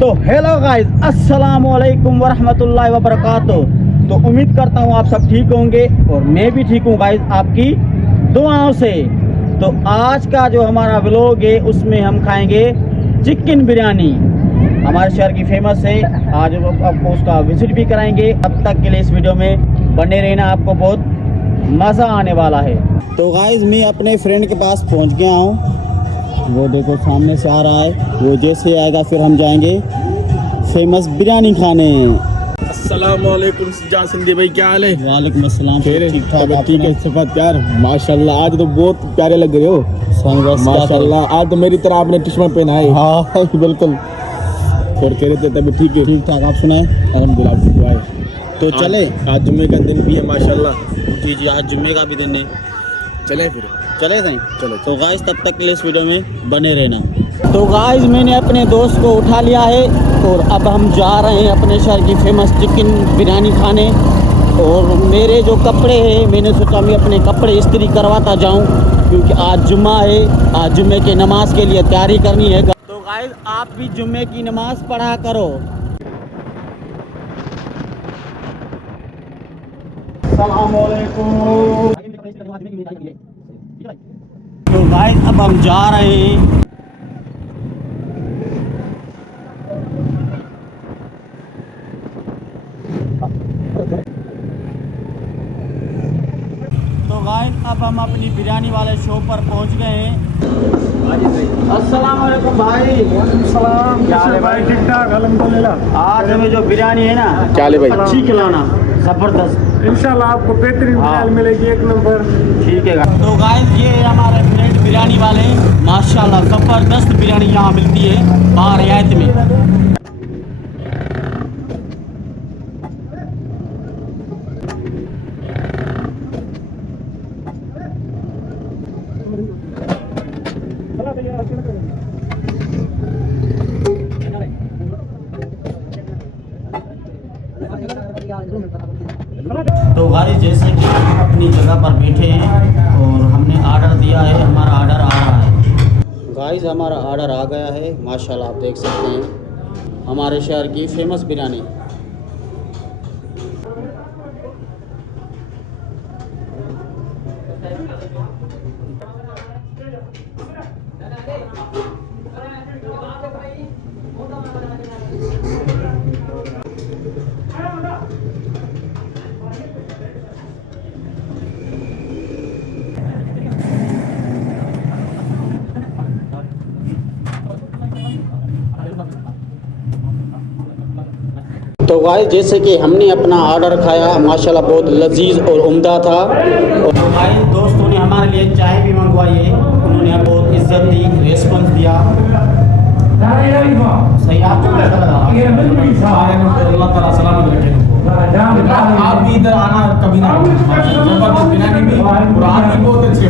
तो hello guys, अस्सलाम वालेकुम वरहमतुल्लाहि वबरकातुह। तो उम्मीद करता हूँ आप सब ठीक होंगे और मैं भी ठीक हूँ गाइस, आपकी दुआओं से। तो आज का जो हमारा व्लॉग है उसमें हम खाएंगे चिकन बिरयानी, हमारे शहर की फेमस है। आज आपको उसका विजिट भी कराएंगे। अब तक के लिए इस वीडियो में बने रहना, आपको बहुत मज़ा आने वाला है। तो गाइस मैं अपने फ्रेंड के पास पहुँच गया हूँ, वो देखो सामने से आ रहा है। वो जैसे आएगा फिर हम जाएंगे फेमस बिरयानी खाने। अस्सलामुअलैकुम जान सिंधी भाई, क्या हाल है? वालेकुम अस्सलाम। ठीक ठाक, ठीक है। सिफत यार माशाल्लाह, आज तो बहुत प्यारे लग रहे हो माशाल्लाह। आज तो मेरी तरह आपने चश्मा पहना है। हाँ बिल्कुल। और कह रहे थे तभी ठीक है। ठीक ठाक, आप सुनाए? अल्हम्दुलिल्लाह, आपकी दुआ है। तो चले। आज जुम्मे का दिन भी है माशाल्लाह। जी जी, आज जुम्मे का भी दिन है। चले फिर चले सही। चलो। तो गाइस तब तक के लिए इस वीडियो में बने रहना। तो गाइस मैंने अपने दोस्त को उठा लिया है और अब हम जा रहे हैं अपने शहर की फेमस चिकन बिरयानी खाने। और मेरे जो कपड़े हैं, मैंने सोचा मैं अपने कपड़े इस्त्री करवाता जाऊं, क्योंकि आज जुम्मा है। आज जुम्मे के नमाज के लिए तैयारी करनी है। तो गाइस आप भी जुम्मे की नमाज पढ़ा करो। अस्सलाम वालेकुम। तो गाइस अब हम जा रहे हैं अब हम अपनी बिरयानी वाले शॉप पर पहुंच गए हैं। अस्सलाम वालेकुम भाई। सलाम। क्या हाल है भाई? ठीक ठाक अल्हम्दुलिल्लाह। आज हमें जो बिरयानी है ना, क्या हाल है भाई? अच्छी खिलाना, जबरदस्त। इंशाल्लाह आपको बेहतरीन बिरयानी मिलेगी, एक नंबर। ठीक है। तो गाइस ये है हमारे फ्रेंड बिरयानी वाले, माशाल्लाह जबरदस्त बिरयानी यहाँ मिलती है बारियात में। तो गाइस जैसे कि हम अपनी जगह पर बैठे हैं और हमने आर्डर दिया है, हमारा आर्डर आ रहा है। गाइस हमारा आर्डर आ गया है, माशाल्लाह आप देख सकते हैं हमारे शहर की फेमस बिरयानी। तो गाइस जैसे कि हमने अपना ऑर्डर खाया, माशाल्लाह बहुत लजीज और उम्दा था। और गाइस दोस्तों ने हमारे लिए चाय भी मंगवाई है, उन्होंने बहुत इज्जत दी, रेस्पॉन्स दिया। सही, आपको कैसा लगा? अल्लाह ताला सलामत रखे। आप भी इधर आना कभी ना। जबरदस्त बिरयानी भी और आप भी बहुत अच्छे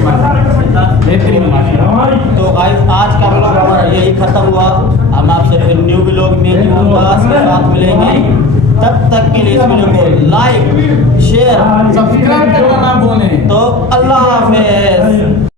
बेहतरीन माशाल्लाह। तो गाइस आज का व्लॉग हमारा यही खत्म हुआ। हम आपसे फिर न्यू व्लॉग में न्यू अंदाज के साथ मिलेंगे। तब तक के लिए इस वीडियो को लाइक, शेयर, सब्सक्राइब करना ना भूलें। तो अल्लाह हाफ़िज़।